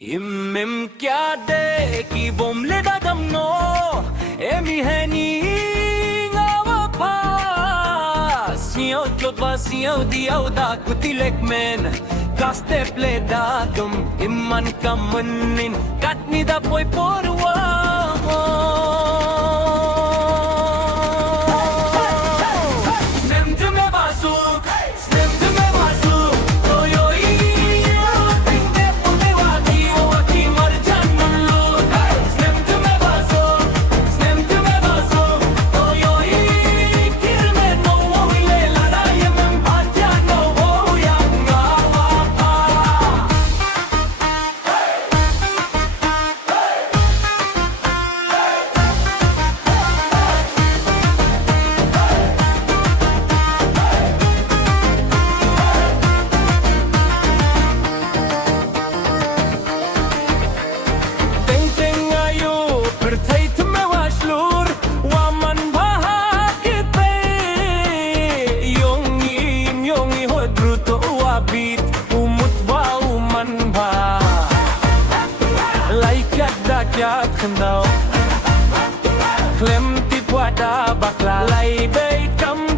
Imem kya de ki bomle da damno emi heni ngawa pa sio tlotwa sio diaw da kutilek men kaste ple da dum imman kamanin katni da poi porwa Yat kenal Klem tip wada bakla Lai beit kam